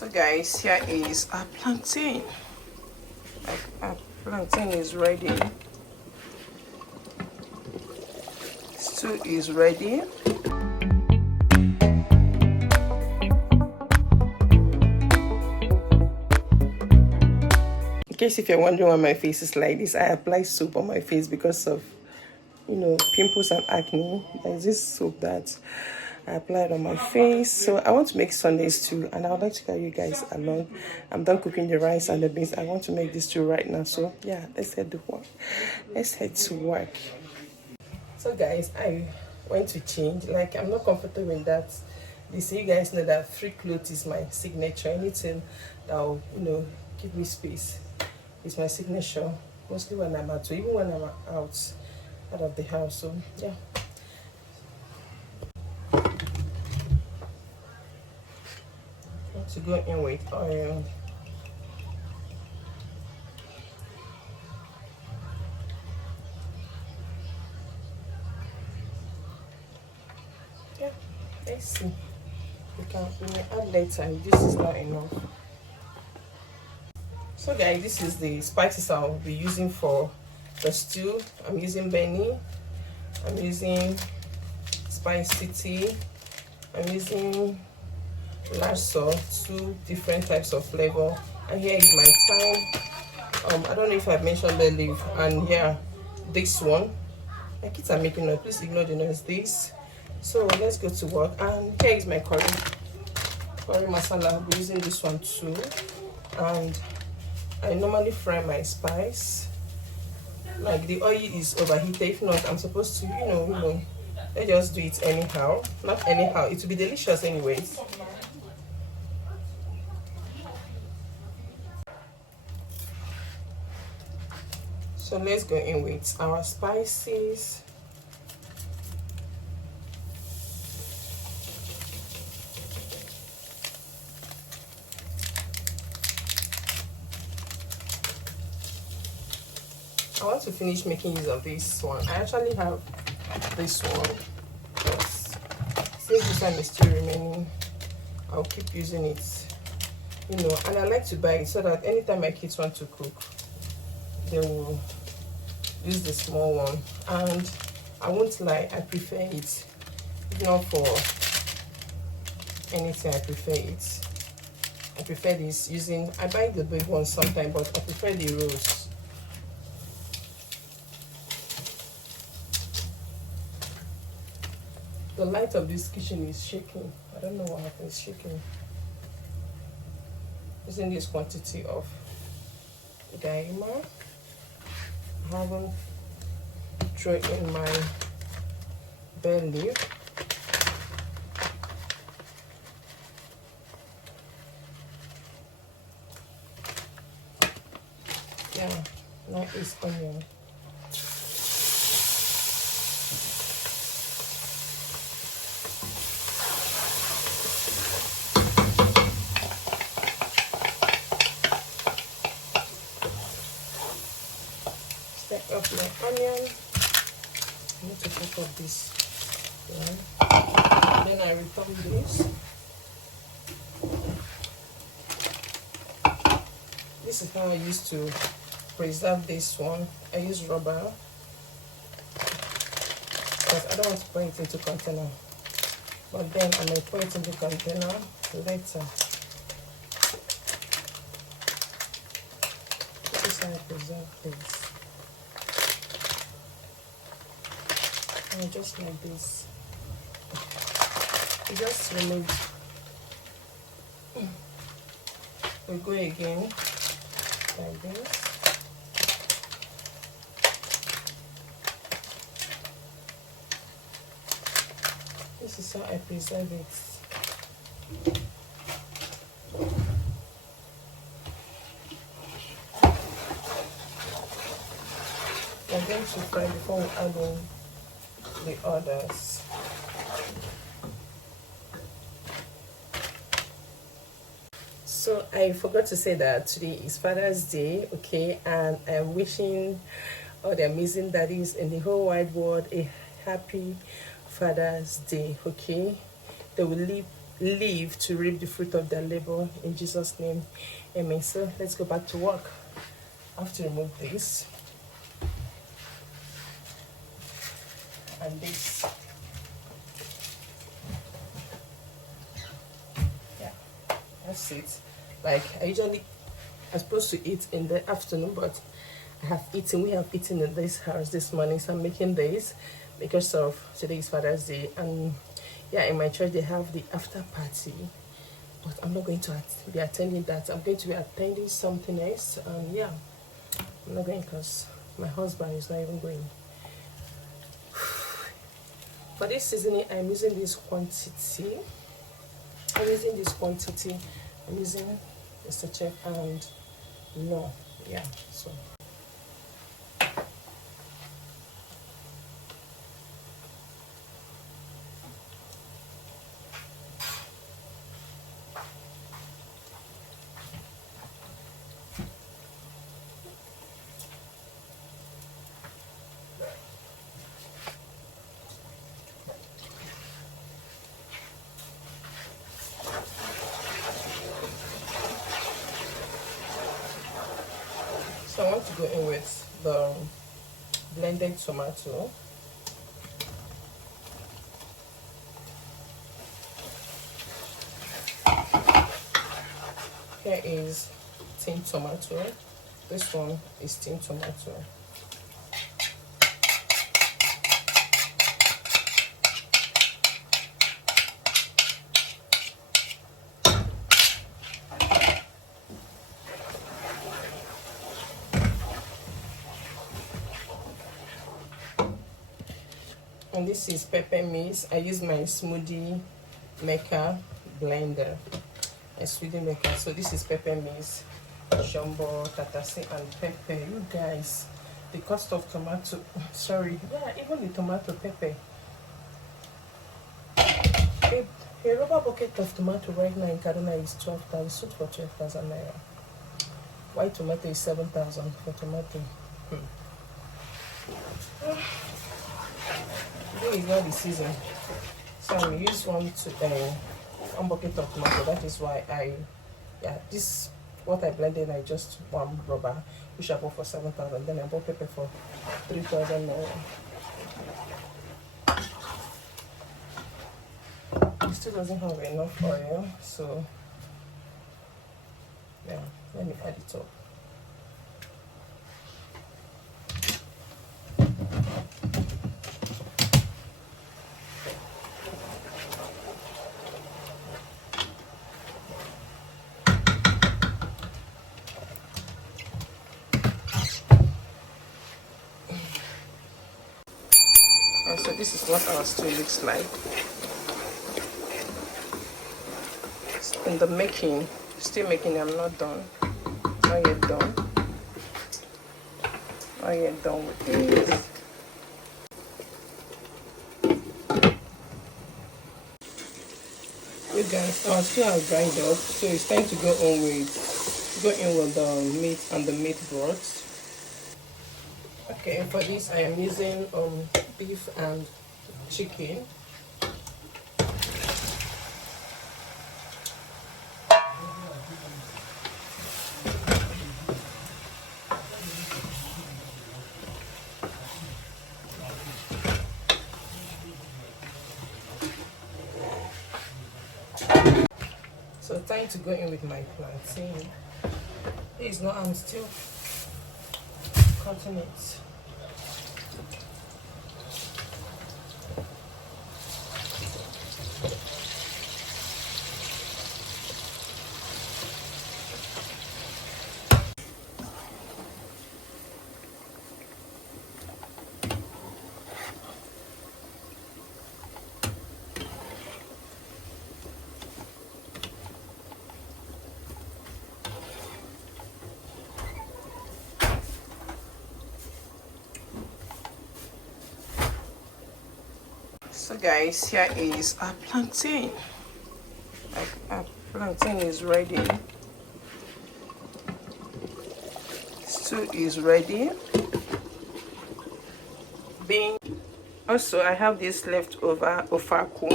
So guys, here is our plantain. Our plantain is ready. Stew is ready. In case if you're wondering why my face is like this, I apply soap on my face because of, you know, pimples and acne. There's this soap that I applied on my face. So I want to make Sundays too, and I would like to carry you guys along. I'm done cooking the rice and the beans. I want to make this too right now. So yeah, let's head to work. Let's head to work. So guys, I went to change. Like, I'm not comfortable in that. You guys know that free clothes is my signature. Anything that will, you know, give me space is my signature. Mostly when I'm out, even when I'm out of the house. So yeah. To go in with oil. Yeah, let's see. We may add later if this is not enough. So guys, this is the spices I'll be using for the stew. I'm using Benny. I'm using Spice City. I'm using large salt, 2 different types of flavor, and here is my thyme. I don't know if I've mentioned the leaf, and yeah, this one. My kids are making noise, please ignore the noise. This. So let's go to work. And here is my curry masala. I'll be using this one too, and I normally fry my spice. Like, the oil is overheated. If not, I'm supposed to, you know, let's just do it anyhow. Not anyhow, it will be delicious anyways. So let's go in with our spices. I want to finish making use of this one. I actually have this one. Yes. Since this one is still remaining, I'll keep using it. You know, and I like to buy it so that anytime my kids want to cook, they will use the small one. And I won't lie, I prefer it. If not for anything, I prefer it. I prefer this using, I buy the big one sometimes, but I prefer the rolls. The light of this kitchen is shaking. I don't know what happened, it's shaking. Using this quantity of daima. I haven't thrown in my bay leaf. Yeah, now it's onion. Stack up my onion. I need to pick up this one. Then I return this. This is how I used to preserve this one. I use rubber because I don't want to put it into container. But then I may put it in the container later. This is how I preserve this. And just like this. You just remove. We go again like this. This is how I preserve it. We're going to fry before we add in the others. So I forgot to say that today is Father's Day, okay, and I'm wishing all the amazing daddies in the whole wide world a happy Father's Day, okay. They will live live to reap the fruit of their labor in Jesus' name. Amen. So let's go back to work. I have to remove this and this. Yeah, that's it. Like I'm supposed to eat in the afternoon, but we have eaten in this house this morning, so I'm making this because of today is Father's Day. And yeah, in my church they have the after party, but I'm not going to be attending that. I'm going to be attending something else. Yeah, I'm not going because my husband is not even going. For this seasoning, I'm using this quantity. I'm using Mr. Chef and no, yeah, so. So I want to go in with the blended tomato. Here is tin tomato. This one is tin tomato. And this is pepper mix. I use my smoothie maker blender. A smoothie maker. So this is pepper mix, jumbo, tatase, and pepper. You guys, the cost of tomato. Sorry, yeah, even the tomato pepper. A rubber bucket of tomato right now in Kaduna is 12,000. Sold for 12,000 naira. White tomato is 7,000 for tomato. This is not the season, so I use one bucket of tomato. That is why this what I blended. I just one rubber, which I bought for 7,000. Then I bought pepper for 3,000 naira. It still doesn't have enough oil, so yeah, let me add it up. So this is what our stew looks like. In the making, still making. I'm not done. Not yet done. Not yet done with this. You guys, our stew has dried up, so it's time to go in with the meat and the meat broth. Okay, for this I am using beef and chicken. So time to go in with my plantain. Please, no, I'm still cutting it. So guys, here is our plantain. Our plantain is ready. Stew is ready. Also I have this leftover ofaku.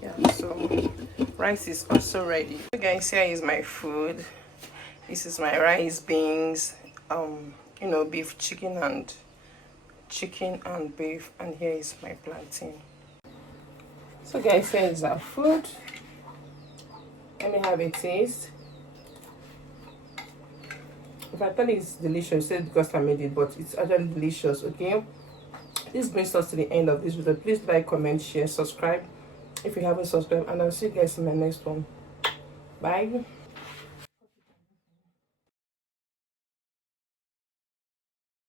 Yeah, so rice is also ready. So guys, here is my food. This is my rice, beans, you know, beef, chicken and beef, and here is my plantain. So guys, here is our food. Let me have a taste. If I thought it's delicious, it's because I made it, but it's actually delicious. Okay, this brings us to the end of this video. Please like, comment, share, subscribe if you haven't subscribed, and I'll see you guys in my next one. Bye.